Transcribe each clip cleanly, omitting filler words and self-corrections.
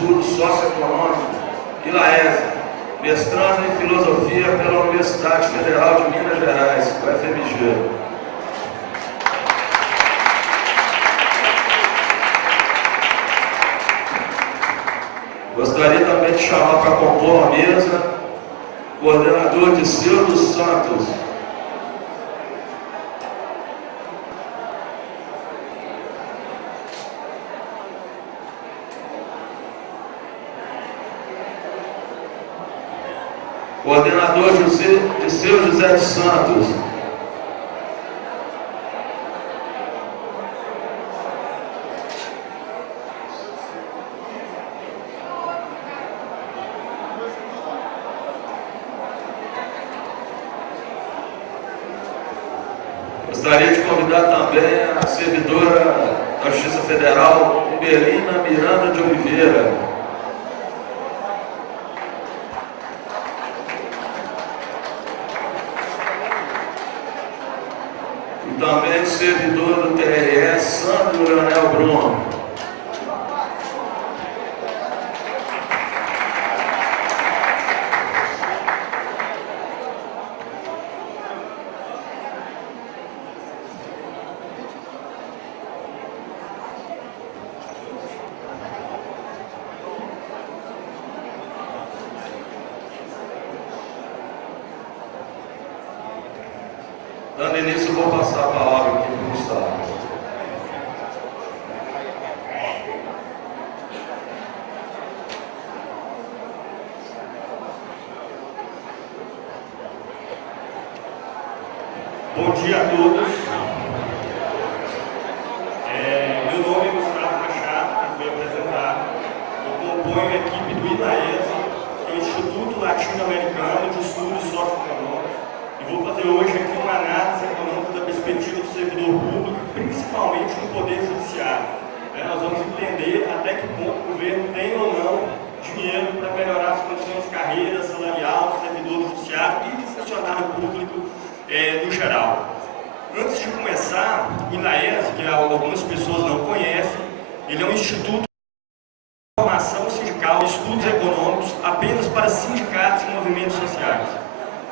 Estudos Socioeconômicos, ILAESA, mestrando em Filosofia pela Universidade Federal de Minas Gerais, UFMG. Gostaria também de chamar para compor a mesa o coordenador Dirceu dos Santos. Coordenador Dirceu José dos Santos. Gostaria de convidar também a servidora da Justiça Federal, Umbelina Miranda de Oliveira. E também o servidor do TRE, Sandro Leonel Bruno. Dando início, eu vou passar a palavra aqui para o Gustavo. Bom dia a todos. Meu nome é Gustavo Machado, que foi apresentado. Eu componho a equipe do ILAESA, que é o Instituto Latino-Americano de Estudos Socioeconômicos, e vou fazer hoje aqui uma análise econômica da perspectiva do servidor público, principalmente no Poder Judiciário. Nós vamos entender até que ponto o governo tem ou não dinheiro para melhorar as condições de carreira salarial do servidor judiciário e do funcionário público no geral. Antes de começar, o ILAESA, que algumas pessoas não conhecem, ele é um instituto de formação sindical e estudos econômicos apenas para sindicatos e movimentos sociais.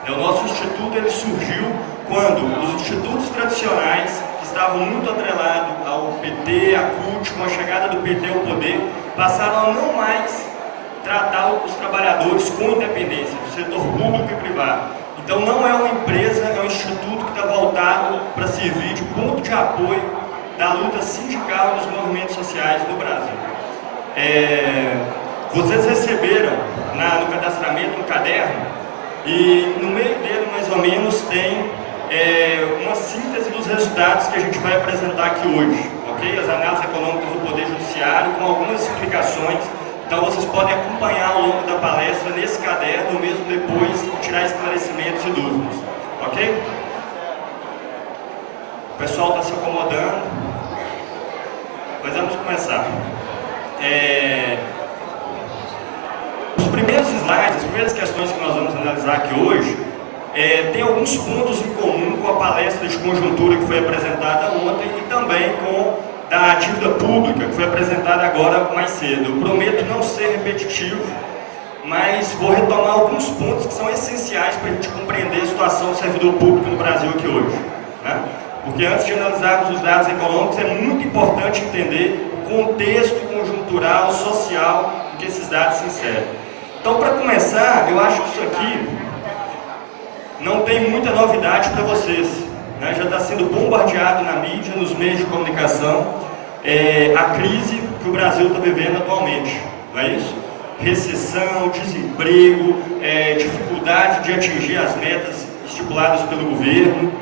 O nosso instituto ele surgiu quando os institutos tradicionais, que estavam muito atrelados ao PT, à CUT, com a chegada do PT ao poder, passaram a não mais tratar os trabalhadores com independência, do setor público e privado. Então não é uma empresa, é um instituto que está voltado para servir de ponto de apoio da luta sindical e dos movimentos sociais no Brasil. Vocês receberam no cadastramento um caderno, e no meio dele, mais ou menos, tem uma síntese dos resultados que a gente vai apresentar aqui hoje, ok? As análises econômicas do Poder Judiciário, com algumas explicações. Então, vocês podem acompanhar ao longo da palestra nesse caderno, mesmo depois, e tirar esclarecimentos e dúvidas, ok? O pessoal está se acomodando, mas vamos começar. Os primeiros slides, as primeiras questões que nós vamos analisar aqui hoje, tem alguns pontos em comum com a palestra de conjuntura que foi apresentada ontem e também com da dívida pública que foi apresentada agora mais cedo. Eu prometo não ser repetitivo, mas vou retomar alguns pontos que são essenciais para a gente compreender a situação do servidor público no Brasil aqui hoje, né? Porque antes de analisarmos os dados econômicos, é muito importante entender o contexto conjuntural, social em que esses dados se inserem. Então, para começar, eu acho que isso aqui não tem muita novidade para vocês, né? Já está sendo bombardeado na mídia, nos meios de comunicação, a crise que o Brasil está vivendo atualmente, não é isso? Recessão, desemprego, dificuldade de atingir as metas estipuladas pelo governo.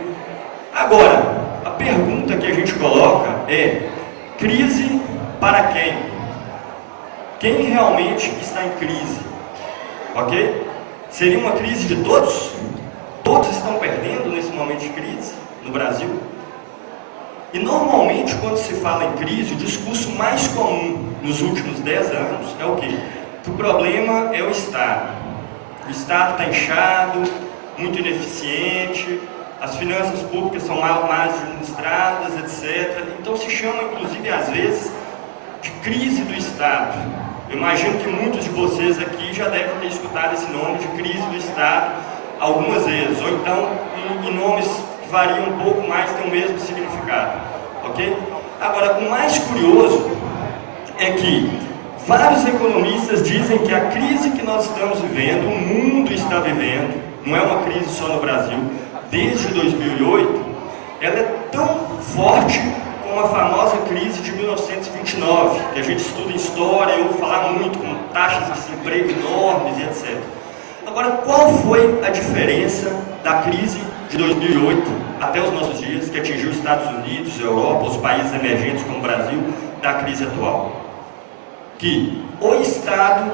Agora, a pergunta que a gente coloca é: crise para quem? Quem realmente está em crise? Ok? Seria uma crise de todos? Todos estão perdendo nesse momento de crise no Brasil? E normalmente, quando se fala em crise, o discurso mais comum nos últimos 10 anos é o quê? Que o problema é o Estado. O Estado está inchado, muito ineficiente, as finanças públicas são mal administradas, etc. Então se chama, inclusive, às vezes, de crise do Estado. Eu imagino que muitos de vocês aqui já devem ter escutado esse nome de crise do Estado algumas vezes, ou então em nomes que variam um pouco, mais têm o mesmo significado, ok? Agora, o mais curioso é que vários economistas dizem que a crise que nós estamos vivendo, o mundo está vivendo, não é uma crise só no Brasil, desde 2008, ela é tão forte como a famosa crise de 1929, que a gente estuda em história, eu vou falar muito, com taxas de desemprego enormes e etc. Agora, qual foi a diferença da crise de 2008 até os nossos dias, que atingiu os Estados Unidos, a Europa, os países emergentes como o Brasil, da crise atual? Que o Estado,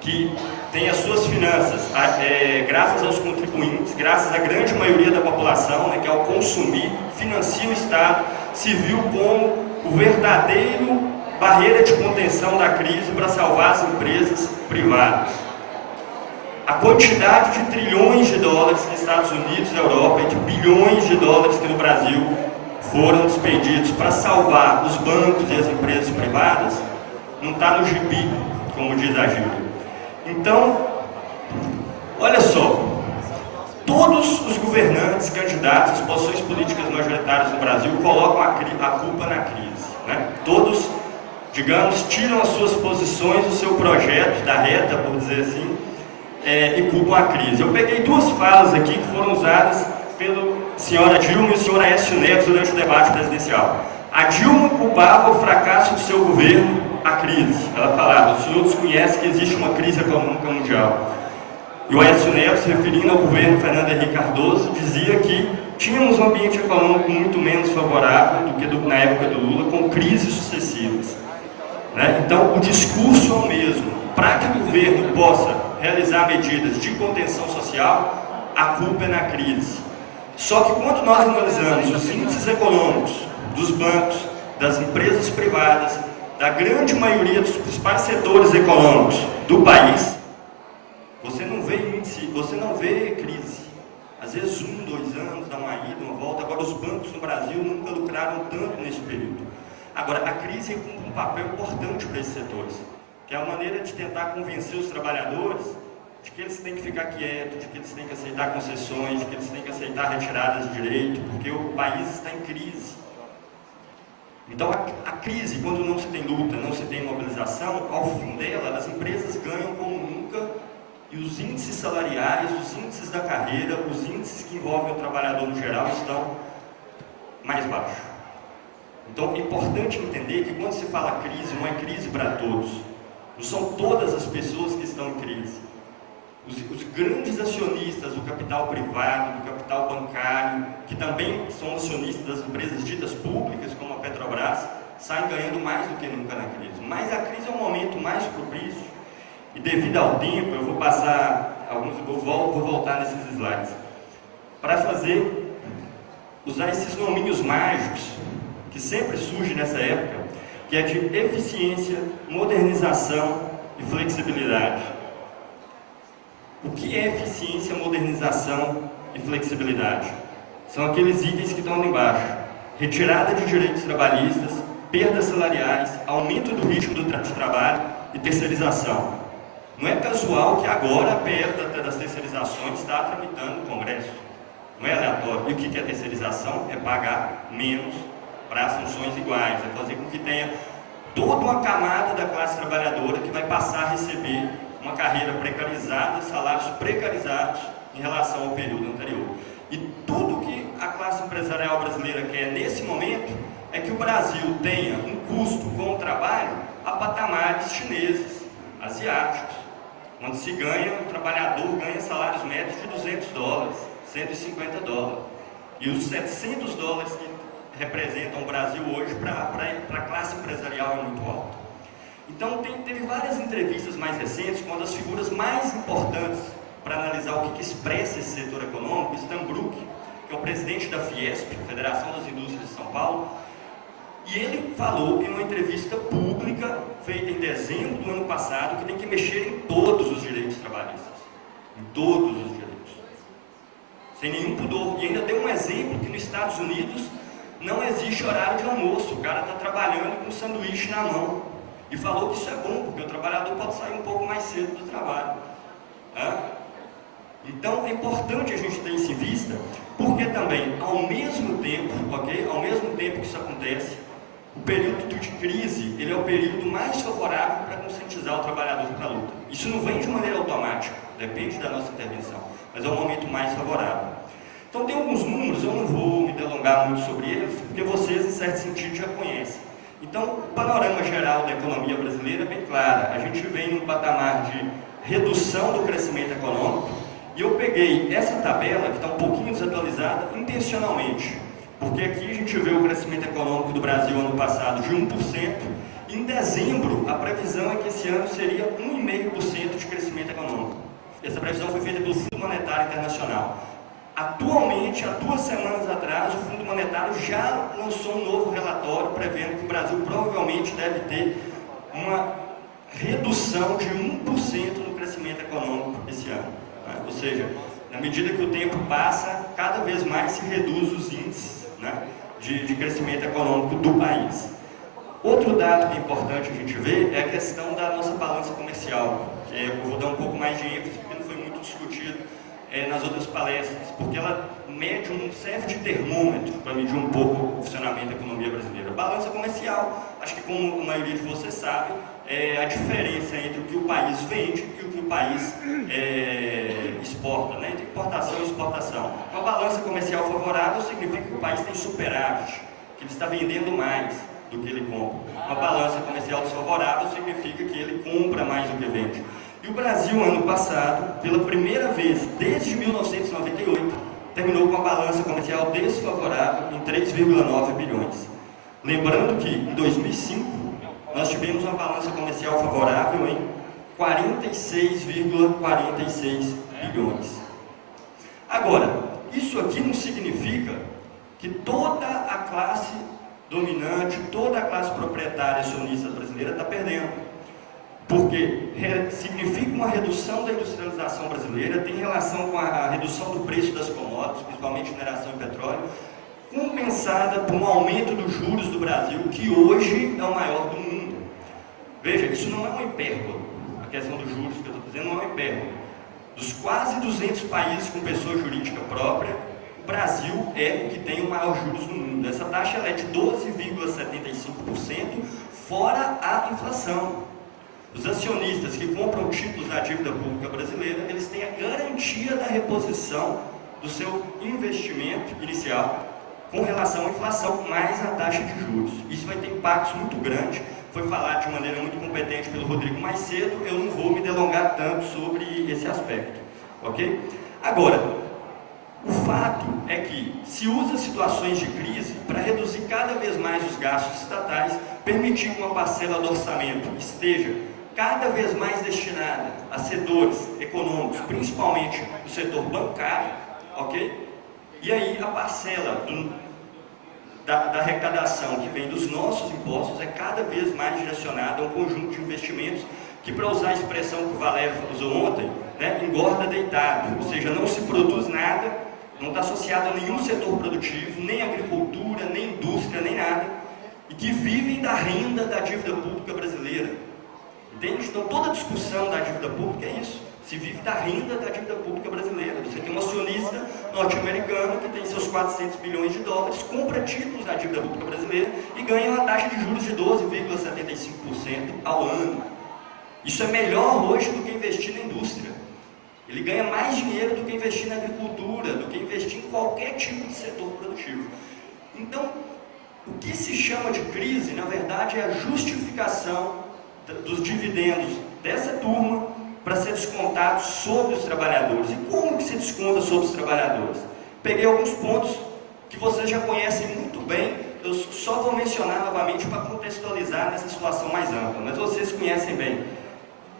que tem as suas finanças, graças aos contribuintes, graças à grande maioria da população, né, que ao consumir, financia o Estado, se viu como o verdadeiro barreira de contenção da crise para salvar as empresas privadas. A quantidade de trilhões de dólares que Estados Unidos e Europa, e de bilhões de dólares que no Brasil foram despendidos para salvar os bancos e as empresas privadas, não está no gibi, como diz a Gíria. Então, olha só, todos os governantes, candidatos, as posições políticas majoritárias no Brasil colocam a culpa na crise, né? Todos, digamos, tiram as suas posições, o seu projeto da reta, por dizer assim, e culpam a crise. Eu peguei duas falas aqui que foram usadas pela senhora Dilma e o senhor Aécio Neves durante o debate presidencial. A Dilma culpava o fracasso do seu governo a crise. Ela falava: o senhor desconhece que existe uma crise econômica mundial. E o Aécio Neves, se referindo ao governo Fernando Henrique Cardoso, dizia que tínhamos um ambiente econômico muito menos favorável do que na época do Lula, com crises sucessivas. Né? Então, o discurso é o mesmo. Para que o governo possa realizar medidas de contenção social, a culpa é na crise. Só que quando nós analisamos os índices econômicos dos bancos, das empresas privadas, da grande maioria dos principais setores econômicos do país, você não vê índice, você não vê crise. Às vezes 1, 2 anos, dá uma ida, uma volta. Agora os bancos no Brasil nunca lucraram tanto nesse período. Agora a crise cumpre um papel importante para esses setores, que é a maneira de tentar convencer os trabalhadores de que eles têm que ficar quietos, de que eles têm que aceitar concessões, de que eles têm que aceitar retiradas de direito, porque o país está em crise. Então a crise, quando não se tem luta, não se tem mobilização, ao fim dela, as empresas ganham como nunca, e os índices salariais, os índices da carreira, os índices que envolvem o trabalhador no geral estão mais baixos. Então é importante entender que quando se fala crise, não é crise para todos. Não são todas as pessoas que estão em crise. Os grandes acionistas do capital privado, do capital bancário, que também são acionistas das empresas ditas públicas, como a Petrobras, saem ganhando mais do que nunca na crise. Mas a crise é um momento mais propício, e devido ao tempo, eu vou passar vou voltar nesses slides, para usar esses nominhos mágicos, que sempre surgem nessa época, que é de eficiência, modernização e flexibilidade. O que é eficiência, modernização e flexibilidade? São aqueles itens que estão ali embaixo: retirada de direitos trabalhistas, perdas salariais, aumento do ritmo do trabalho e terceirização. Não é casual que agora a perda das terceirizações está tramitando no Congresso. Não é aleatório. E o que é terceirização? É pagar menos para as funções iguais, é fazer com que tenha toda uma camada da classe trabalhadora que vai passar a receber uma carreira precarizada, salários precarizados em relação ao período anterior. E tudo que a classe empresarial brasileira quer nesse momento é que o Brasil tenha um custo com o trabalho a patamares chineses, asiáticos, onde o trabalhador ganha salários médios de $200, $150. E os $700 que representam o Brasil hoje para a classe empresarial é muito alto. Então teve várias entrevistas mais recentes com uma das figuras mais importantes para analisar o que expressa esse setor econômico, Stan Brook, que é o presidente da Fiesp, Federação das Indústrias de São Paulo, e ele falou em uma entrevista pública feita em dezembro do ano passado que tem que mexer em todos os direitos trabalhistas, em todos os direitos, sem nenhum pudor. E ainda deu um exemplo que nos Estados Unidos não existe horário de almoço, o cara está trabalhando com um sanduíche na mão. E falou que isso é bom, porque o trabalhador pode sair um pouco mais cedo do trabalho. Então é importante a gente ter isso em vista, porque também, ao mesmo tempo, ao mesmo tempo que isso acontece, o período de crise, ele é o período mais favorável para conscientizar o trabalhador para a luta. Isso não vem de maneira automática, depende da nossa intervenção, mas é o momento mais favorável. Então tem alguns números, eu não vou me delongar muito sobre eles, porque vocês, em certo sentido, já conhecem. Então, o panorama geral da economia brasileira é bem claro. A gente vem num patamar de redução do crescimento econômico, e eu peguei essa tabela, que está um pouquinho desatualizada, intencionalmente, porque aqui a gente vê o crescimento econômico do Brasil ano passado de 1%, e em dezembro a previsão é que esse ano seria 1,5% de crescimento econômico. Essa previsão foi feita pelo Fundo Monetário Internacional. Atualmente, há 2 semanas atrás, o Fundo Monetário já lançou um novo relatório prevendo que o Brasil provavelmente deve ter uma redução de 1% no crescimento econômico esse ano. Ou seja, na medida que o tempo passa, cada vez mais se reduz os índices de crescimento econômico do país. Outro dado que é importante a gente ver é a questão da nossa balança comercial, que eu vou dar um pouco mais de ênfase, porque não foi muito discutido nas outras palestras, porque ela serve de termômetro para medir um pouco o funcionamento da economia brasileira. Balança comercial, acho que como a maioria de vocês sabe, é a diferença entre o que o país vende e o que o país exporta, entre importação e exportação. Uma balança comercial favorável significa que o país tem superávit, que ele está vendendo mais do que ele compra. Uma balança comercial desfavorável significa que ele compra mais do que vende. E o Brasil, ano passado, pela primeira vez desde 1998, terminou com uma balança comercial desfavorável em 3,9 bilhões. Lembrando que, em 2005, nós tivemos uma balança comercial favorável em 46,46 bilhões. Agora, isso aqui não significa que toda a classe dominante, toda a classe proprietária acionista brasileira está perdendo. Porque significa uma redução da industrialização brasileira, tem relação com a redução do preço das commodities, principalmente mineração e petróleo, compensada por um aumento dos juros do Brasil, que hoje é o maior do mundo. Veja, isso não é uma hipérbole, a questão dos juros que eu estou dizendo não é uma hipérbole. Dos quase 200 países com pessoa jurídica própria, o Brasil é o que tem o maior juros no mundo. Essa taxa é de 12,75%, fora a inflação. Os acionistas que compram títulos da dívida pública brasileira, eles têm a garantia da reposição do seu investimento inicial com relação à inflação mais a taxa de juros. Isso vai ter impactos muito grandes. Foi falado de maneira muito competente pelo Rodrigo mais cedo, eu não vou me delongar tanto sobre esse aspecto, ok? Agora, o fato é que se usa situações de crise para reduzir cada vez mais os gastos estatais, permitir que uma parcela do orçamento esteja cada vez mais destinada a setores econômicos, principalmente do setor bancário, ok? E aí a parcela da arrecadação que vem dos nossos impostos é cada vez mais direcionada a um conjunto de investimentos que, para usar a expressão que o Valério usou ontem, engorda deitado, ou seja, não se produz nada, não está associado a nenhum setor produtivo, nem agricultura, nem indústria, nem nada, e que vivem da renda da dívida pública brasileira. Entende? Então toda a discussão da dívida pública é isso. Se vive da renda da dívida pública brasileira. Você tem um acionista norte-americano que tem seus 400 bilhões de dólares, compra títulos da dívida pública brasileira e ganha uma taxa de juros de 12,75% ao ano. Isso é melhor hoje do que investir na indústria. Ele ganha mais dinheiro do que investir na agricultura, do que investir em qualquer tipo de setor produtivo. Então, o que se chama de crise, na verdade, é a justificação dos dividendos dessa turma para ser descontado sobre os trabalhadores. E como que se desconta sobre os trabalhadores? Peguei alguns pontos que vocês já conhecem muito bem, eu só vou mencionar novamente para contextualizar nessa situação mais ampla, mas vocês conhecem bem.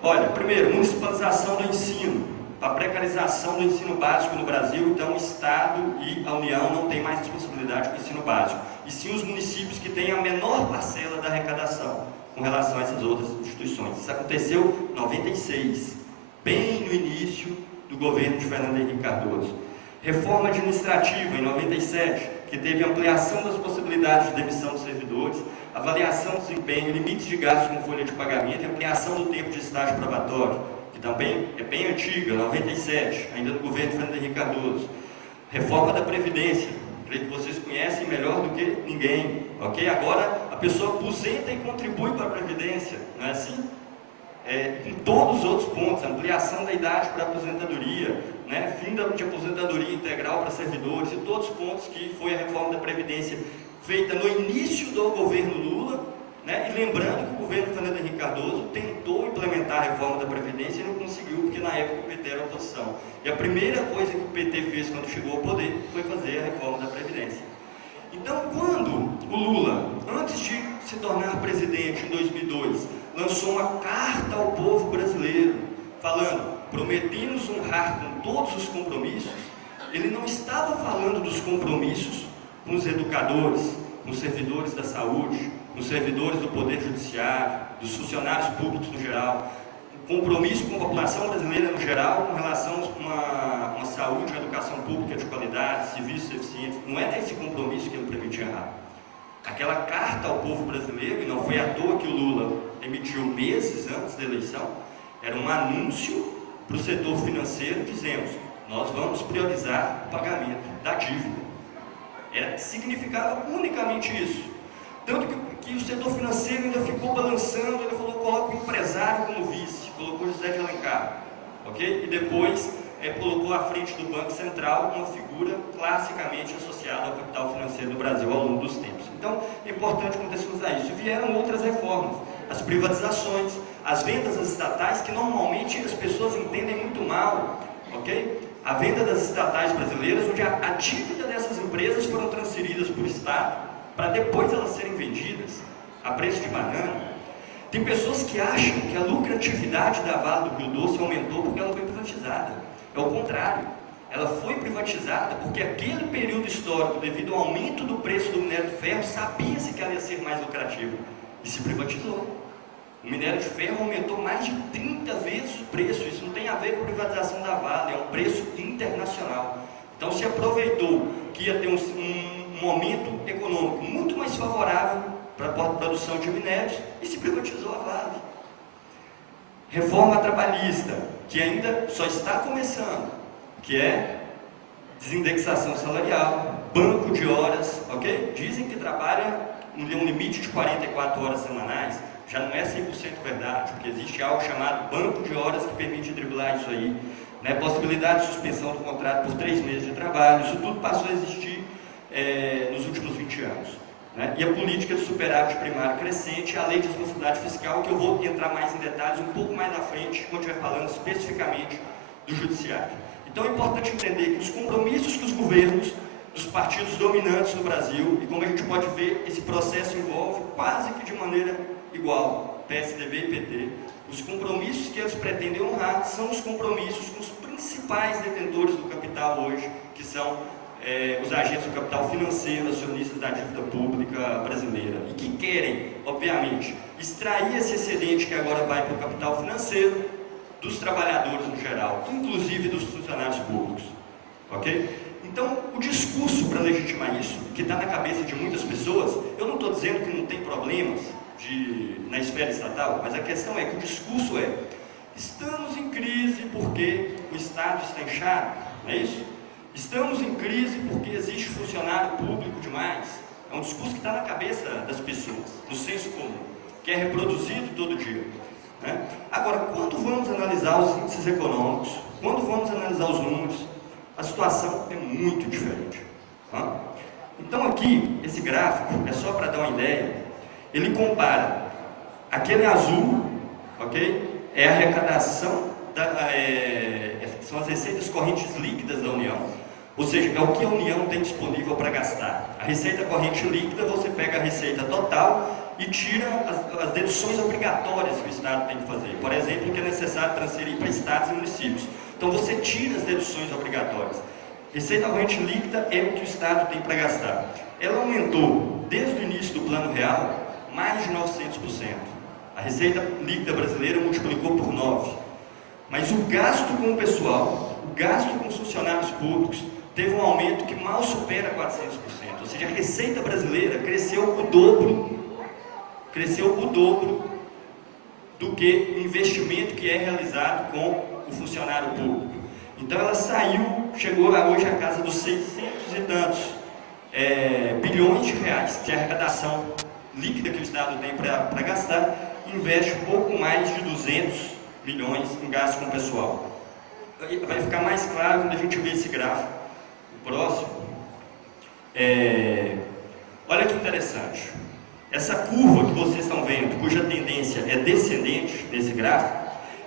Olha, primeiro, municipalização do ensino, a precarização do ensino básico no Brasil. Então o Estado e a União não têm mais responsabilidade com o ensino básico, e sim os municípios que têm a menor parcela da arrecadação com relação a essas outras instituições. Isso aconteceu em 96, bem no início do governo de Fernando Henrique Cardoso. Reforma administrativa em 97, que teve ampliação das possibilidades de demissão dos servidores, avaliação do desempenho, limites de gastos com folha de pagamento e ampliação do tempo de estágio probatório, que também é bem antiga, 97, ainda do governo Fernando Henrique Cardoso. Reforma da Previdência, creio que vocês conhecem melhor do que ninguém, ok? Agora a pessoa aposenta e contribui para a Previdência, não é assim? Em todos os outros pontos, ampliação da idade para a aposentadoria, né? Fim de aposentadoria integral para servidores, e todos os pontos que foi a reforma da Previdência feita no início do governo Lula, né? E lembrando que o governo Fernando Henrique Cardoso tentou implementar a reforma da Previdência e não conseguiu, porque na época o PT era oposição. E a primeira coisa que o PT fez quando chegou ao poder foi fazer a reforma da Previdência. Então, quando o Lula, antes de se tornar presidente em 2002, lançou uma carta ao povo brasileiro, falando, prometemos honrar com todos os compromissos, ele não estava falando dos compromissos com os educadores, com os servidores da saúde, com os servidores do Poder Judiciário, dos funcionários públicos no geral, compromisso com a população brasileira no geral, com relação a uma saúde, uma educação pública de qualidade, serviços eficientes. Não era esse compromisso que ele permitia errar. Aquela carta ao povo brasileiro, e não foi à toa que o Lula emitiu meses antes da eleição, era um anúncio para o setor financeiro, dizendo, nós vamos priorizar o pagamento da dívida. Significava unicamente isso. Tanto que o setor financeiro ainda ficou balançando, ele falou, coloca o empresário como vice, colocou José de Alencar, ok? E depois colocou à frente do Banco Central uma figura classicamente associada ao capital financeiro do Brasil ao longo dos tempos. Então, é importante contextualizar isso. E vieram outras reformas, as privatizações, as vendas às estatais, que normalmente as pessoas entendem muito mal, ok? A venda das estatais brasileiras, onde a dívida dessas empresas foram transferidas para o Estado, para depois elas serem vendidas a preço de banana. Tem pessoas que acham que a lucratividade da Vale do Rio Doce aumentou porque ela foi privatizada. É o contrário. Ela foi privatizada porque aquele período histórico, devido ao aumento do preço do minério de ferro, sabia-se que ela ia ser mais lucrativa e se privatizou. O minério de ferro aumentou mais de 30 vezes o preço. Isso não tem a ver com a privatização da Vale, é um preço internacional. Então se aproveitou que ia ter um momento econômico muito mais favorável para a produção de minérios e se privatizou a Vale. Reforma trabalhista, que ainda só está começando, que é desindexação salarial, banco de horas, ok? Dizem que trabalha um limite de 44 horas semanais, já não é 100% verdade, porque existe algo chamado banco de horas que permite driblar isso aí, né? Possibilidade de suspensão do contrato por 3 meses de trabalho, isso tudo passou a existir nos últimos 20 anos. Né? E a política de superávit primário crescente, a lei de responsabilidade fiscal, que eu vou entrar mais em detalhes um pouco mais à frente, quando estiver falando especificamente do judiciário. Então é importante entender que os compromissos que os governos dos partidos dominantes no Brasil, e como a gente pode ver, esse processo envolve quase que de maneira igual, PSDB e PT, os compromissos que eles pretendem honrar são os compromissos com os principais detentores do capital hoje, que são os agentes do capital financeiro, acionistas da dívida pública brasileira, e que querem, obviamente, extrair esse excedente que agora vai para o capital financeiro dos trabalhadores no geral, inclusive dos funcionários públicos, ok? Então, o discurso para legitimar isso, que está na cabeça de muitas pessoas, eu não estou dizendo que não tem problemas na esfera estatal, mas a questão é que o discurso é: estamos em crise porque o Estado está inchado, não é isso? Estamos em crise porque existe funcionário público demais. É um discurso que está na cabeça das pessoas, no senso comum, que é reproduzido todo dia. Né? Agora, quando vamos analisar os índices econômicos, quando vamos analisar os números, a situação é muito diferente. Tá? Então aqui, esse gráfico, é só para dar uma ideia, ele compara aquele azul, ok? É a arrecadação, são as receitas correntes líquidas da União, ou seja, é o que a União tem disponível para gastar. A receita corrente líquida, você pega a receita total e tira as deduções obrigatórias que o Estado tem que fazer. Por exemplo, o que é necessário transferir para estados e municípios. Então você tira as deduções obrigatórias. Receita corrente líquida é o que o Estado tem para gastar. Ela aumentou, desde o início do Plano Real, mais de 900%. A receita líquida brasileira multiplicou por 9. Mas o gasto com o pessoal, o gasto com os funcionários públicos, teve um aumento que mal supera 400%. Ou seja, a receita brasileira cresceu o dobro cresceu o dobro do que o investimento que é realizado com o funcionário público. Então ela chegou hoje à casa dos 600 e tantos bilhões de reais de arrecadação líquida que o Estado tem para gastar, investe pouco mais de 200 milhões em gasto com o pessoal. Vai ficar mais claro quando a gente ver esse gráfico, o próximo. Olha que interessante. Essa curva que vocês estão vendo, cuja tendência é descendente nesse gráfico,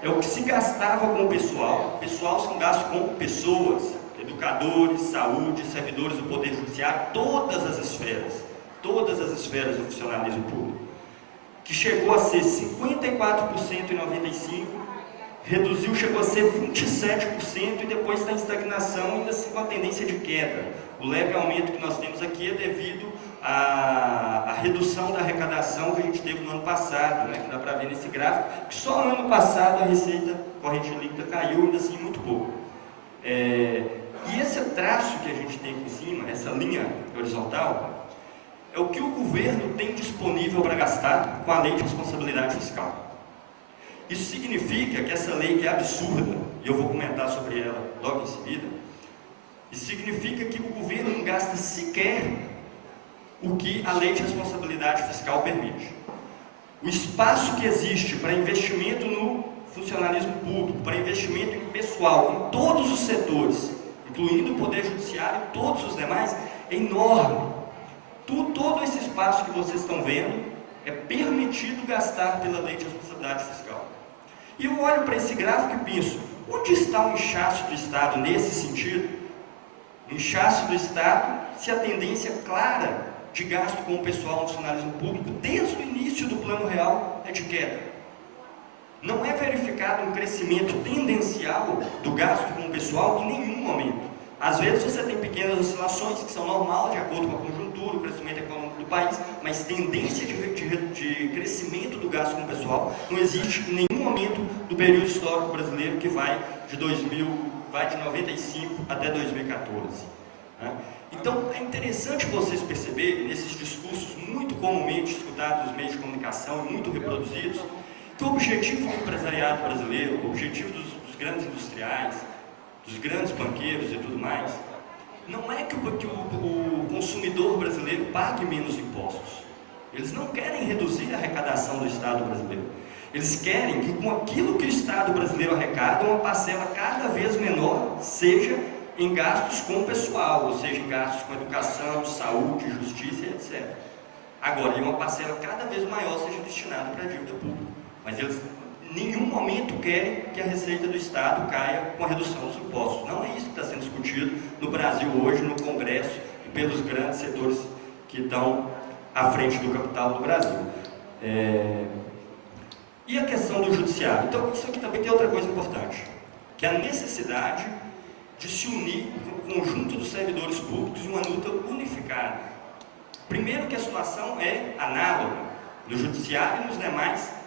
é o que se gastava com o pessoal. Pessoal são gastos com pessoas, educadores, saúde, servidores do Poder Judiciário, todas as esferas do funcionalismo público, que chegou a ser 54% em 95, chegou a ser 27% e depois está em estagnação, ainda assim com a tendência de queda. O leve aumento que nós temos aqui é devido à redução da arrecadação que a gente teve no ano passado, né, que dá para ver nesse gráfico, que só no ano passado a receita corrente líquida caiu, ainda assim muito pouco. E esse traço que a gente tem aqui em cima, essa linha horizontal, é o que o governo tem disponível para gastar com a lei de responsabilidade fiscal. Isso significa que essa lei, que é absurda, e eu vou comentar sobre ela logo em seguida, isso significa que o governo não gasta sequer o que a lei de responsabilidade fiscal permite. O espaço que existe para investimento no funcionalismo público, para investimento em pessoal, em todos os setores, incluindo o Poder Judiciário e todos os demais, é enorme. Todo esse espaço que vocês estão vendo é permitido gastar pela lei de responsabilidade fiscal. E eu olho para esse gráfico e penso, onde está o inchaço do Estado nesse sentido? O inchaço do Estado, se a tendência clara de gasto com o pessoal no funcionalismo público, desde o início do Plano Real, é de queda. Não é verificado um crescimento tendencial do gasto com o pessoal em nenhum momento. Às vezes você tem pequenas oscilações que são normais, de acordo com a conjuntura, o crescimento econômico do país, mas tendência de crescimento do gasto com o pessoal não existe em nenhum momento do período histórico brasileiro, que vai de 95 até 2014. Né? Então, é interessante vocês perceberem, nesses discursos muito comumente escutados nos meios de comunicação e muito reproduzidos, que o objetivo do empresariado brasileiro, o objetivo dos grandes industriais, dos grandes banqueiros e tudo mais, não é que o consumidor brasileiro pague menos impostos. Eles não querem reduzir a arrecadação do Estado brasileiro. Eles querem que, com aquilo que o Estado brasileiro arrecada, uma parcela cada vez menor seja em gastos com o pessoal, ou seja, em gastos com educação, saúde, justiça, etc. Agora, e uma parcela cada vez maior seja destinada para a dívida pública. Mas eles em nenhum momento querem que a receita do Estado caia com a redução dos impostos. Não é isso que está sendo discutido no Brasil hoje, no Congresso e pelos grandes setores que estão à frente do capital do Brasil. E a questão do judiciário? Então, isso aqui também tem outra coisa importante, que é a necessidade de se unir com o conjunto dos servidores públicos em uma luta unificada. Primeiro que a situação é análoga no judiciário e nos demais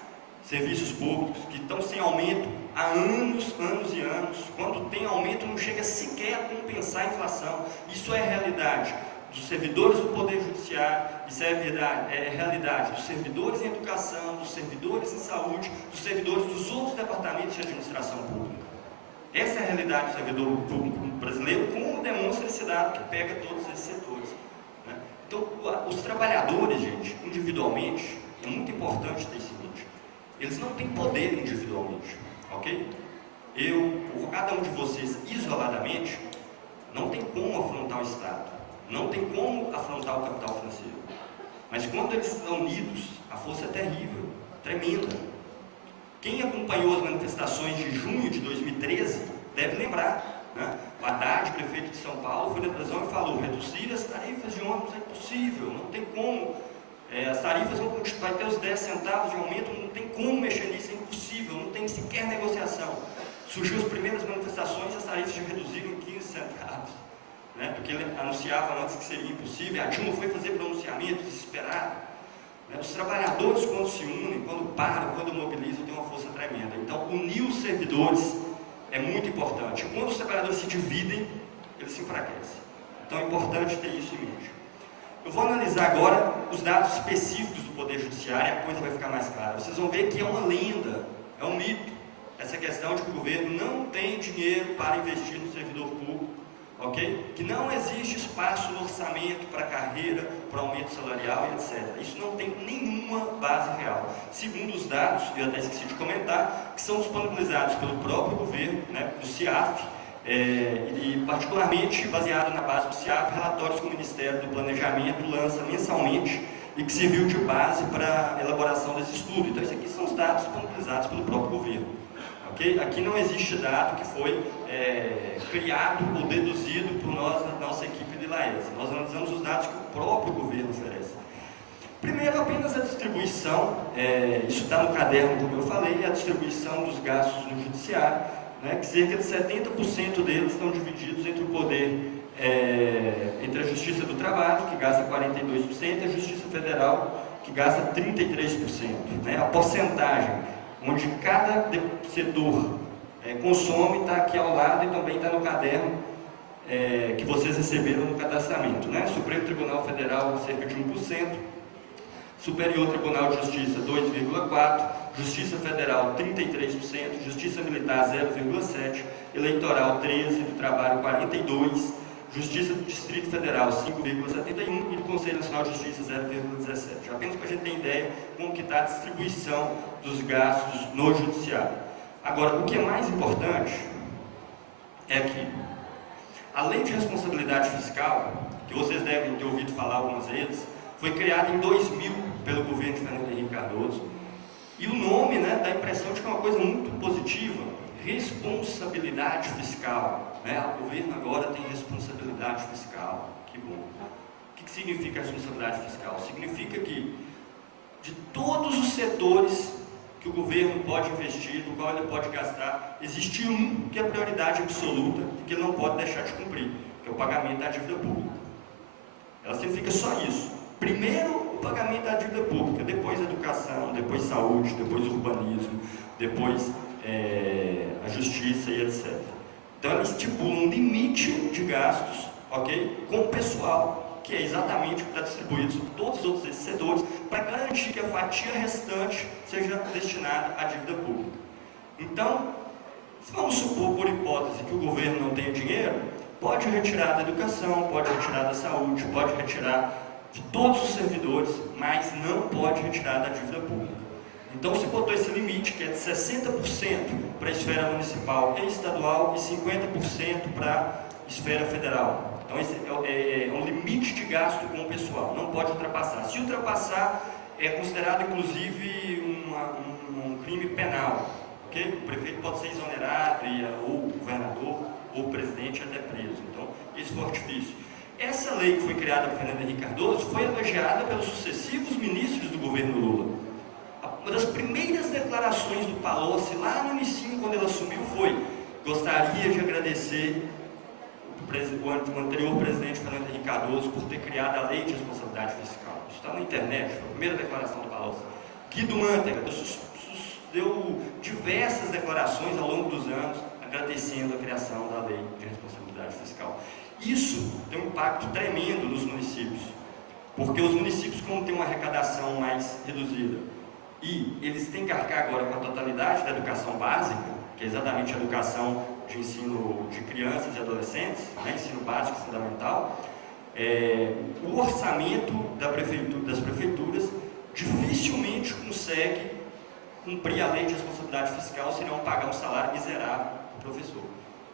serviços públicos, que estão sem aumento há anos e anos. Quando tem aumento, não chega sequer a compensar a inflação. Isso é a realidade dos servidores do Poder Judiciário, isso é a realidade dos servidores em educação, dos servidores em saúde, dos servidores dos outros departamentos de administração pública. Essa é a realidade do servidor público brasileiro, como demonstra esse dado que pega todos esses setores. Né? Então, os trabalhadores, gente, individualmente, é muito importante ter isso. Eles não têm poder individualmente, ok? Ou cada um de vocês isoladamente, não tem como afrontar o Estado, não tem como afrontar o capital financeiro. Mas quando eles estão unidos, a força é terrível, tremenda. Quem acompanhou as manifestações de junho de 2013 deve lembrar, né? O Haddad, prefeito de São Paulo, foi na televisão e falou: reduzir as tarifas de ônibus é impossível, não tem como. As tarifas vai ter os 10 centavos de aumento, não tem como mexer nisso, é impossível, não tem sequer negociação. Surgiu as primeiras manifestações, as tarifas já reduziram em 15 centavos, né? Porque ele anunciava antes que seria impossível, a Dilma foi fazer pronunciamento desesperado. Né? Os trabalhadores, quando se unem, quando param, quando mobilizam, tem uma força tremenda. Então, unir os servidores é muito importante. Quando os trabalhadores se dividem, eles se enfraquecem. Então, é importante ter isso em mente. Eu vou analisar agora os dados específicos do Poder Poder Judiciário, a coisa vai ficar mais clara. Vocês vão ver que é uma lenda, é um mito, essa questão de que o governo não tem dinheiro para investir no servidor público, ok? Que não existe espaço no orçamento para carreira, para aumento salarial e etc. Isso não tem nenhuma base real. Segundo os dados, eu até esqueci de comentar, que são disponibilizados pelo próprio governo, né, do CIAF, e particularmente baseado na base do CIAF, relatórios que o Ministério do Planejamento lança mensalmente e que serviu de base para a elaboração desse estudo. Então, esses aqui são os dados disponibilizados pelo próprio governo. Okay? Aqui não existe dado que foi criado ou deduzido por nós, na nossa equipe de Laesa. Nós analisamos os dados que o próprio governo oferece. Primeiro, apenas a distribuição, isso está no caderno, como eu falei, a distribuição dos gastos no judiciário, né, que cerca de 70% deles estão divididos entre o poder, entre a Justiça do Trabalho, que gasta 42%, e a Justiça Federal, que gasta 33%. Né? A porcentagem onde cada setor consome está aqui ao lado e também está no caderno que vocês receberam no cadastramento. Né? Supremo Tribunal Federal, cerca de 1%, Superior Tribunal de Justiça, 2,4%, Justiça Federal, 33%, Justiça Militar, 0,7%, Eleitoral, 13%, do Trabalho, 42%, Justiça do Distrito Federal, 5,71% e do Conselho Nacional de Justiça, 0,17%. Apenas para a gente ter ideia como que está a distribuição dos gastos no Judiciário. Agora, o que é mais importante é que a Lei de Responsabilidade Fiscal, que vocês devem ter ouvido falar algumas vezes, foi criada em 2000 pelo governo de Fernando Henrique Cardoso. E o nome, né, dá a impressão de que é uma coisa muito positiva, responsabilidade fiscal. Né? O governo agora tem responsabilidade fiscal. Que bom. O que significa responsabilidade fiscal? Significa que de todos os setores que o governo pode investir, no qual ele pode gastar, existe um que é prioridade absoluta e que ele não pode deixar de cumprir, que é o pagamento da dívida pública. Ela significa só isso. Primeiro, o pagamento da dívida pública, depois educação, depois saúde, depois urbanismo, depois a justiça e etc. Então, ela estipula um limite de gastos, ok, com o pessoal, que é exatamente o que está distribuído sobre todos os outros setores, para garantir que a fatia restante seja destinada à dívida pública. Então, se vamos supor, por hipótese, que o governo não tenha dinheiro, pode retirar da educação, pode retirar da saúde, pode retirar de todos os servidores, mas não pode retirar da dívida pública. Então se botou esse limite, que é de 60% para a esfera municipal e estadual e 50% para a esfera federal. Então esse é um limite de gasto com o pessoal, não pode ultrapassar. Se ultrapassar, é considerado inclusive um crime penal. Okay? O prefeito pode ser exonerado, ou o governador, ou o presidente até preso. Então, esse foi o artifício. Essa lei que foi criada por Fernando Henrique Cardoso foi elogiada pelos sucessivos ministros do governo Lula. Uma das primeiras declarações do Palocci, lá no início, quando ele assumiu, foi: gostaria de agradecer o anterior presidente Fernando Henrique Cardoso por ter criado a Lei de Responsabilidade Fiscal. Isso está na internet, foi a primeira declaração do Palocci. Guido Mantega deu diversas declarações ao longo dos anos agradecendo a criação da Lei de Responsabilidade Fiscal. Isso tem um impacto tremendo nos municípios, porque os municípios, como têm uma arrecadação mais reduzida e eles têm que arcar agora com a totalidade da educação básica, que é exatamente a educação de ensino de crianças e adolescentes, né, ensino básico fundamental, o orçamento das prefeituras dificilmente consegue cumprir a Lei de Responsabilidade Fiscal se não pagar um salário miserável para o professor.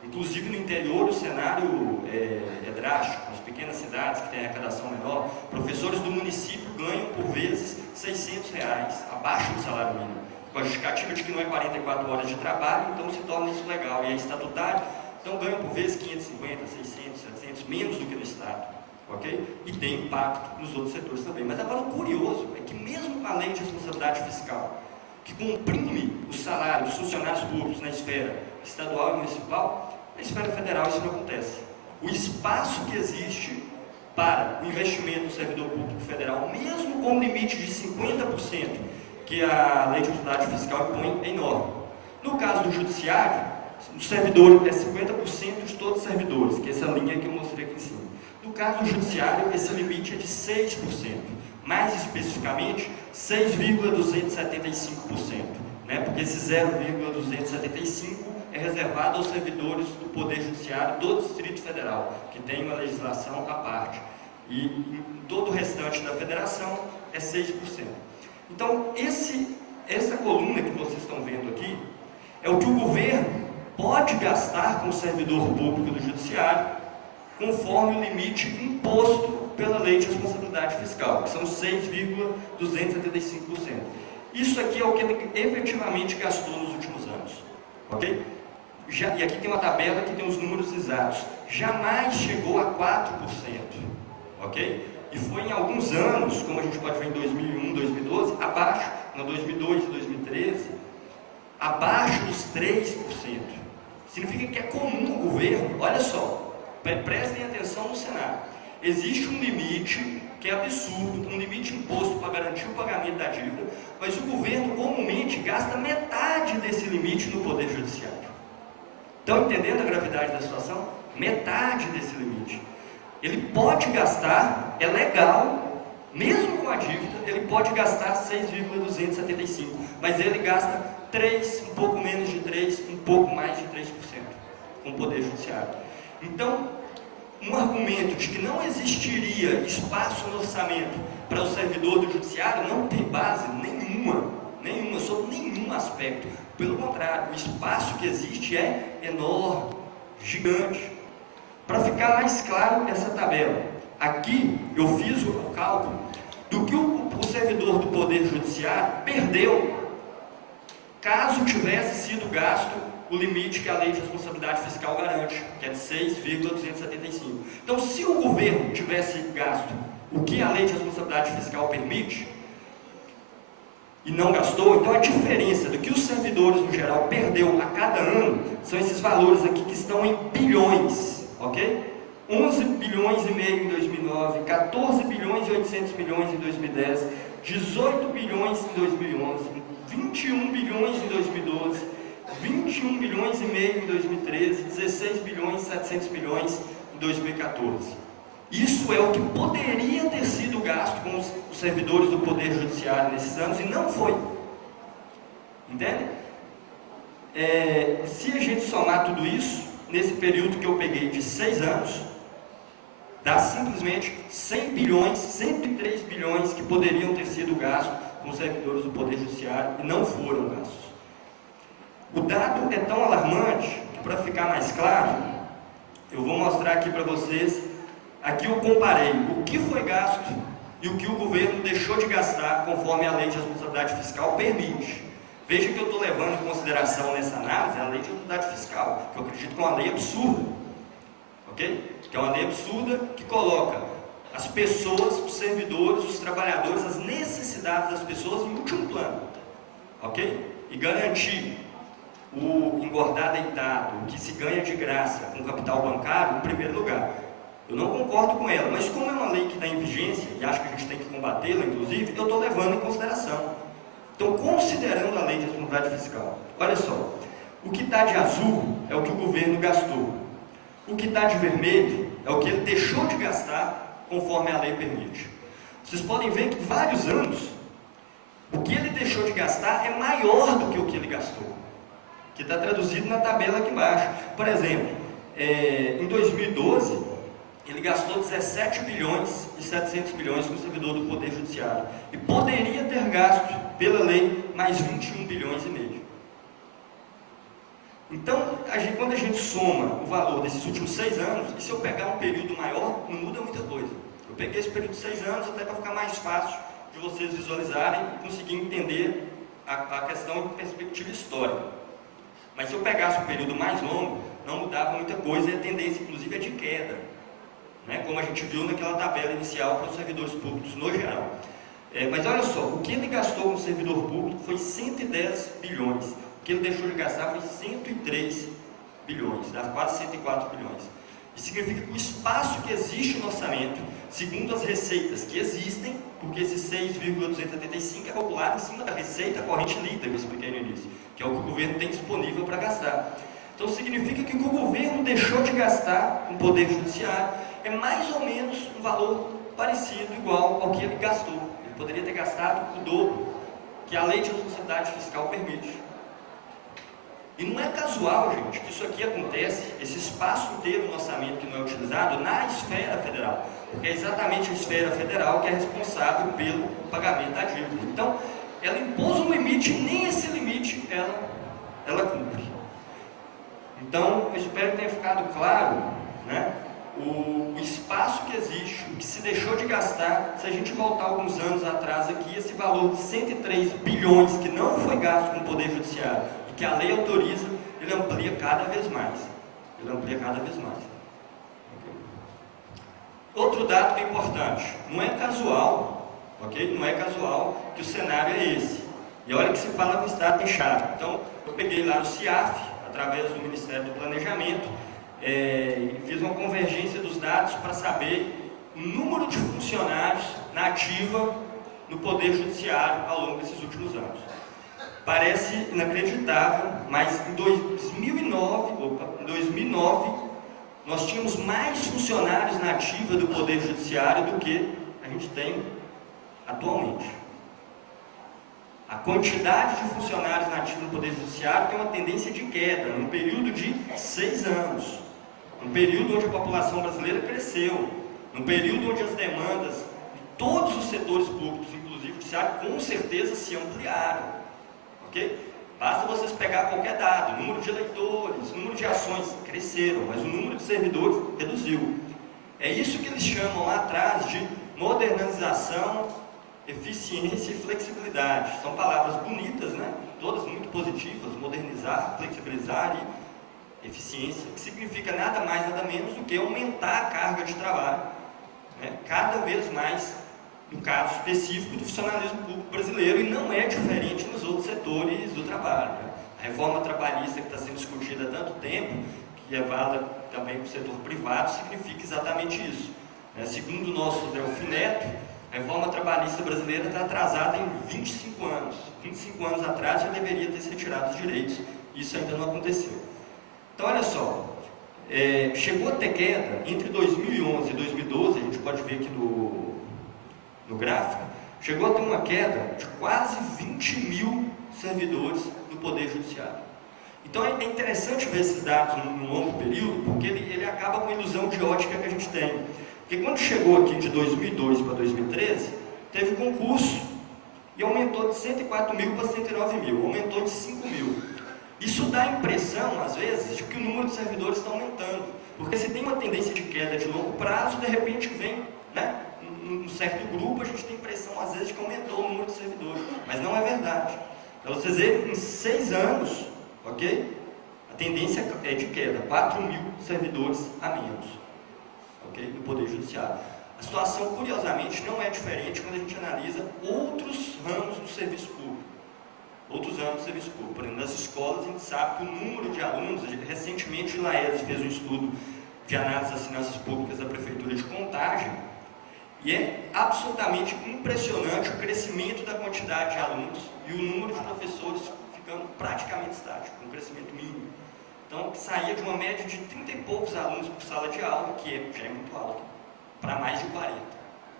Inclusive no interior o cenário é drástico. Nas pequenas cidades que têm arrecadação menor, professores do município ganham por vezes R$600, abaixo do salário mínimo, com a justificativa de que não é 44 horas de trabalho, então se torna isso legal, e é estatutário, então ganham por vezes 550, 600, 700, menos do que no Estado, ok? E tem impacto nos outros setores também. Mas agora o curioso é que mesmo com a Lei de Responsabilidade Fiscal, que comprime o salário dos funcionários públicos na esfera estadual e municipal, na esfera federal isso não acontece. O espaço que existe para o investimento do servidor público federal, mesmo com um limite de 50%, que a Lei de Responsabilidade Fiscal impõe, é enorme. No caso do judiciário, o servidor é 50% de todos os servidores, que é essa linha que eu mostrei aqui em cima. No caso do judiciário, esse limite é de 6%. Mais especificamente, 6,275%, né? Porque esse 0,275 é reservado aos servidores do Poder Judiciário do Distrito Federal, que tem uma legislação à parte. E em todo o restante da federação é 6%. Então, essa coluna que vocês estão vendo aqui é o que o governo pode gastar com o servidor público do Judiciário, conforme o limite imposto pela Lei de Responsabilidade Fiscal, que são 6,275%. Isso aqui é o que ele efetivamente gastou nos últimos anos, ok? E aqui tem uma tabela que tem os números exatos. Jamais chegou a 4%, ok? E foi em alguns anos, como a gente pode ver em 2001, 2012, abaixo, em 2002 e 2013, abaixo dos 3%. Significa que é comum o governo, olha só, prestem atenção no cenário. Existe um limite que é absurdo, um limite imposto para garantir o pagamento da dívida, mas o governo comumente gasta metade desse limite no Poder Judiciário. Estão entendendo a gravidade da situação? Metade desse limite. Ele pode gastar, é legal, mesmo com a dívida, ele pode gastar 6,275, mas ele gasta 3, um pouco menos de 3, um pouco mais de 3% com o Poder Judiciário. Então, um argumento de que não existiria espaço no orçamento para o servidor do Judiciário não tem base nenhuma, sob nenhum aspecto. Pelo contrário, o espaço que existe é enorme, gigante. Para ficar mais claro essa tabela, aqui eu fiz o cálculo do que o servidor do Poder Judiciário perdeu caso tivesse sido gasto o limite que a Lei de Responsabilidade Fiscal garante, que é de 6,275. Então, se o governo tivesse gasto o que a Lei de Responsabilidade Fiscal permite, e não gastou, então a diferença do que os servidores no geral perdeu a cada ano, são esses valores aqui que estão em bilhões, ok? 11 bilhões e meio em 2009, 14 bilhões e 800 milhões em 2010, 18 bilhões em 2011, 21 bilhões em 2012, 21 bilhões e meio em 2013, 16 bilhões e 700 milhões em 2014. Isso é o que poderia ter sido gasto com os servidores do Poder Judiciário nesses anos e não foi. Entende? Se a gente somar tudo isso, nesse período que eu peguei de 6 anos, dá simplesmente 100 bilhões, 103 bilhões que poderiam ter sido gastos com os servidores do Poder Judiciário e não foram gastos. O dado é tão alarmante que, para ficar mais claro, eu vou mostrar aqui para vocês. Aqui eu comparei o que foi gasto e o que o governo deixou de gastar conforme a Lei de Responsabilidade Fiscal permite. Veja que eu estou levando em consideração nessa análise a Lei de Responsabilidade Fiscal, que eu acredito que é uma lei absurda, ok? Que é uma lei absurda que coloca as pessoas, os servidores, os trabalhadores, as necessidades das pessoas em último plano, ok? E garantir o engordar deitado, o que se ganha de graça com capital bancário em primeiro lugar. Eu não concordo com ela, mas como é uma lei que está em vigência, e acho que a gente tem que combatê-la, inclusive, eu estou levando em consideração. Então, considerando a Lei de Responsabilidade Fiscal, olha só, o que está de azul é o que o governo gastou, o que está de vermelho é o que ele deixou de gastar conforme a lei permite. Vocês podem ver que em vários anos, o que ele deixou de gastar é maior do que o que ele gastou, que está traduzido na tabela aqui embaixo. Por exemplo, em 2012, ele gastou 17 bilhões e 700 milhões com o servidor do Poder Judiciário. E poderia ter gasto, pela lei, mais 21 bilhões e meio. Então, quando a gente soma o valor desses últimos 6 anos, e se eu pegar um período maior, não muda muita coisa. Eu peguei esse período de 6 anos até para ficar mais fácil de vocês visualizarem e conseguirem entender a questão em perspectiva histórica. Mas se eu pegasse um período mais longo, não mudava muita coisa e a tendência, inclusive, é de queda. Como a gente viu naquela tabela inicial para os servidores públicos no geral. Mas olha só, o que ele gastou com o servidor público foi 110 bilhões. O que ele deixou de gastar foi 103 bilhões, dá quase 104 bilhões. Isso significa que o espaço que existe no orçamento, segundo as receitas que existem, porque esse 6,275 é calculado em cima da receita corrente líquida que eu expliquei no início, que é o que o governo tem disponível para gastar. Então significa que o que o governo deixou de gastar com o Poder Judiciário é mais ou menos um valor parecido, igual ao que ele gastou. Ele poderia ter gastado o dobro que a lei de responsabilidade fiscal permite. E não é casual, gente, que isso aqui acontece, esse espaço inteiro no orçamento que não é utilizado, na esfera federal. Porque é exatamente a esfera federal que é responsável pelo pagamento da dívida. Então, ela impôs um limite e nem esse limite ela cumpre. Então, eu espero que tenha ficado claro, né, o espaço que existe, o que se deixou de gastar. Se a gente voltar alguns anos atrás aqui, esse valor de 103 bilhões que não foi gasto com o Poder Judiciário e que a lei autoriza, ele amplia cada vez mais. Ele amplia cada vez mais. Outro dado que é importante, não é casual, ok? Não é casual que o cenário é esse. E olha que se fala que o Estado inchado. Então, eu peguei lá no CIAF, através do Ministério do Planejamento, fiz uma convergência dos dados para saber o número de funcionários na ativa no Poder Judiciário ao longo desses últimos anos. Parece inacreditável, mas em 2009, nós tínhamos mais funcionários na ativa do Poder Judiciário do que a gente tem atualmente. A quantidade de funcionários na ativa do Poder Judiciário tem uma tendência de queda, num período de 6 anos. Um período onde a população brasileira cresceu, num período onde as demandas de todos os setores públicos, inclusive o judiciário, com certeza se ampliaram. Ok? Basta vocês pegar qualquer dado, o número de eleitores, o número de ações cresceram, mas o número de servidores reduziu. É isso que eles chamam lá atrás de modernização, eficiência e flexibilidade. São palavras bonitas, né? Todas muito positivas: modernizar, flexibilizar e eficiência, que significa nada mais, nada menos do que aumentar a carga de trabalho, né? Cada vez mais, no caso específico do funcionalismo público brasileiro, e não é diferente nos outros setores do trabalho, né? A reforma trabalhista que está sendo discutida há tanto tempo, que é válida também para o setor privado, significa exatamente isso, né? Segundo o nosso Delfim Neto, a reforma trabalhista brasileira está atrasada em 25 anos. 25 anos atrás já deveria ter se retirado os direitos, isso ainda não aconteceu. Então, olha só, chegou a ter queda entre 2011 e 2012, a gente pode ver aqui no gráfico, chegou a ter uma queda de quase 20 mil servidores no Poder Judiciário. Então é interessante ver esses dados num longo período, porque ele acaba com a ilusão de ótica que a gente tem. Porque quando chegou aqui de 2002 para 2013, teve concurso e aumentou de 104 mil para 109 mil, aumentou de 5 mil. Isso dá a impressão, às vezes, de que o número de servidores está aumentando. Porque se tem uma tendência de queda de longo prazo, de repente vem, né, um certo grupo, a gente tem a impressão, às vezes, de que aumentou o número de servidores. Mas não é verdade. Para vocês verem, em 6 anos, ok? A tendência é de queda, 4 mil servidores a menos, ok? No Poder Judiciário. A situação, curiosamente, não é diferente quando a gente analisa outros ramos do serviço público. Outros ramos do serviço público. Por exemplo, nas escolas, a gente sabe que o número de alunos, recentemente o Laes fez um estudo de análise das finanças públicas da Prefeitura de Contagem, e é absolutamente impressionante o crescimento da quantidade de alunos e o número de professores ficando praticamente estático, um crescimento mínimo. Então, saía de uma média de 30 e poucos alunos por sala de aula, que já é muito alto, para mais de 40.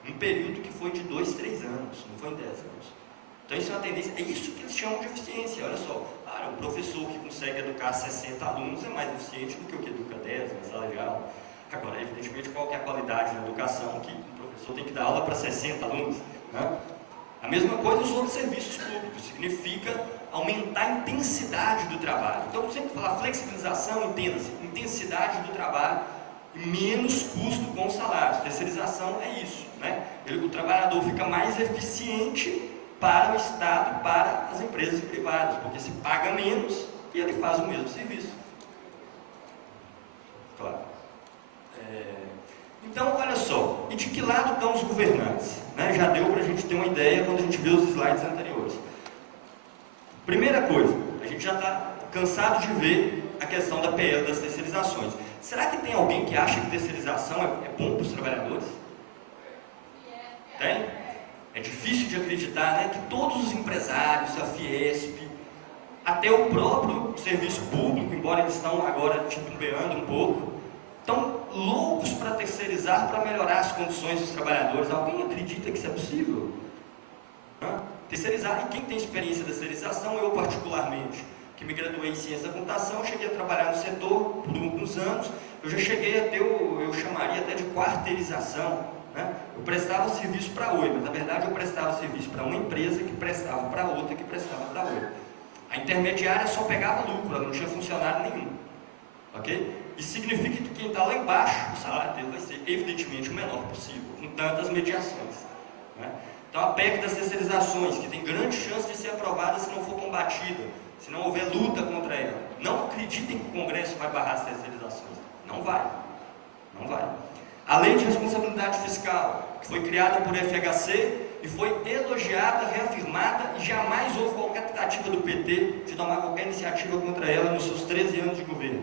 Um período que foi de 2, 3 anos, não foi em 10 anos. Então, isso é uma tendência, é isso que eles chamam de eficiência. Olha só, o professor que consegue educar 60 alunos é mais eficiente do que o que educa 10 na sala de aula. Agora, evidentemente, qual que é a qualidade da educação que o professor tem que dar aula para 60 alunos, né? A mesma coisa os outros serviços públicos, significa aumentar a intensidade do trabalho. Então, sempre falar flexibilização, entenda-se, intensidade do trabalho e menos custo com os salários. Terceirização é isso, né? O trabalhador fica mais eficiente para o Estado, para as empresas privadas, porque se paga menos e ele faz o mesmo serviço. Claro. Então, olha só, e de que lado estão os governantes? Né? Já deu para a gente ter uma ideia quando a gente viu os slides anteriores. Primeira coisa, a gente já está cansado de ver a questão da PL das terceirizações. Será que tem alguém que acha que terceirização é bom para os trabalhadores? Tem? É difícil de acreditar, né, que todos os empresários, a Fiesp, até o próprio serviço público, embora eles estão agora titubeando um pouco, estão loucos para terceirizar, para melhorar as condições dos trabalhadores. Alguém acredita que isso é possível? Terceirizar, e quem tem experiência de terceirização, eu particularmente, que me graduei em ciência da computação, cheguei a trabalhar no setor por alguns anos, eu já cheguei a ter, eu chamaria até de quarteirização, né? Eu prestava serviço para Oi, mas na verdade eu prestava serviço para uma empresa que prestava para outra, que prestava para Oi. A intermediária só pegava lucro, ela não tinha funcionário nenhum, ok? Isso significa que quem está lá embaixo, o salário dele vai ser evidentemente o menor possível, com tantas mediações, né? Então a PEC das terceirizações, que tem grande chance de ser aprovada se não for combatida, se não houver luta contra ela. Não acreditem que o Congresso vai barrar as terceirizações. Não vai. Não vai. A Lei de Responsabilidade Fiscal, que foi criada por FHC e foi elogiada, reafirmada, e jamais houve qualquer tentativa do PT de tomar qualquer iniciativa contra ela nos seus 13 anos de governo,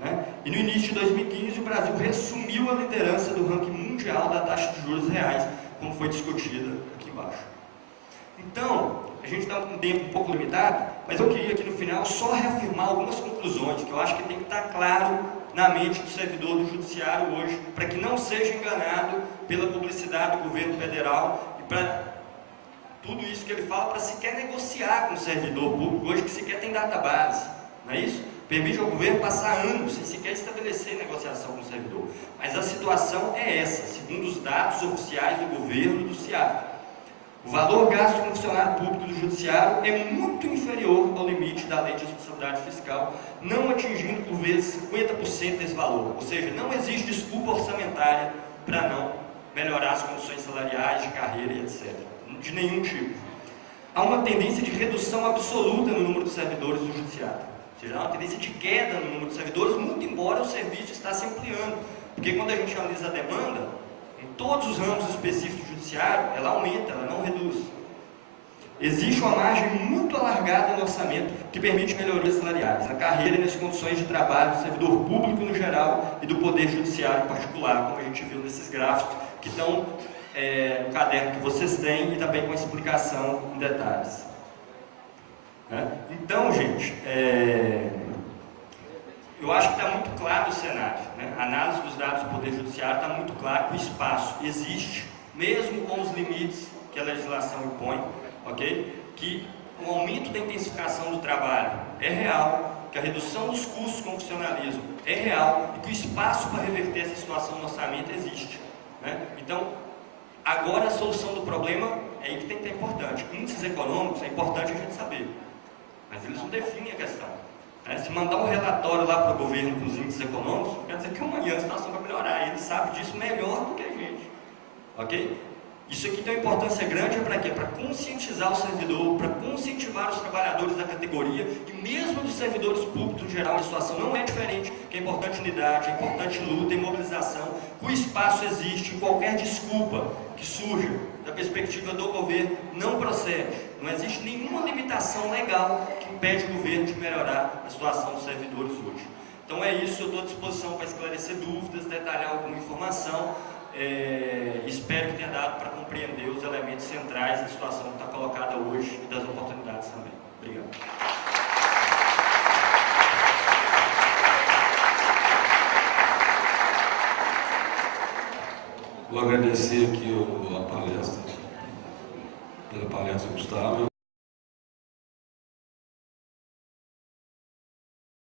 né? E no início de 2015 o Brasil reassumiu a liderança do ranking mundial da taxa de juros reais, como foi discutida aqui embaixo. Então, a gente está com um tempo um pouco limitado, mas eu queria aqui no final só reafirmar algumas conclusões que eu acho que tem que estar claro na mente do servidor do judiciário hoje, para que não seja enganado pela publicidade do governo federal e para tudo isso que ele fala, para sequer negociar com o servidor público hoje, que sequer tem database, não é isso? Permite ao governo passar anos sem sequer estabelecer negociação com o servidor. Mas a situação é essa, segundo os dados oficiais do governo e do CIAF. O valor gasto com o funcionário público do judiciário é muito inferior ao limite da Lei de Responsabilidade Fiscal, não atingindo por vezes 50% desse valor. Ou seja, não existe desculpa orçamentária para não melhorar as condições salariais, de carreira e etc. De nenhum tipo. Há uma tendência de redução absoluta no número de servidores do judiciário. Ou seja, há uma tendência de queda no número de servidores, muito embora o serviço está se ampliando. Porque quando a gente analisa a demanda, em todos os ramos específicos do judiciário, ela aumenta, ela não reduz. Existe uma margem muito alargada no orçamento que permite melhorias salariais, na carreira e nas condições de trabalho do servidor público no geral e do poder judiciário em particular, como a gente viu nesses gráficos que estão no caderno que vocês têm e também com a explicação em detalhes. Então, gente, eu acho que está muito claro o cenário, né? A análise dos dados do Poder Judiciário está muito claro que o espaço existe, mesmo com os limites que a legislação impõe, ok? Que o aumento da intensificação do trabalho é real, que a redução dos custos com o funcionalismo é real e que o espaço para reverter essa situação no orçamento existe, né? Então, agora a solução do problema é aí que tem que ter importante. Índices econômicos é importante a gente saber, mas eles não definem a questão. Se mandar um relatório lá para o governo com os índices econômicos, quer dizer que amanhã a situação vai melhorar. Ele sabe disso melhor do que a gente. Ok? Isso aqui tem uma importância grande para quê? Para conscientizar o servidor, para conscientivar os trabalhadores da categoria e mesmo dos servidores públicos em geral. A situação não é diferente, que é importante unidade, é importante luta e mobilização. O espaço existe, qualquer desculpa que surja da perspectiva do governo não procede. Não existe nenhuma limitação legal que impede o governo de melhorar a situação dos servidores hoje. Então é isso, eu estou à disposição para esclarecer dúvidas, detalhar alguma informação. Espero que tenha dado para compreender os elementos centrais da situação que está colocada hoje e das oportunidades também. Obrigado. Vou agradecer aqui pela palestra do Gustavo.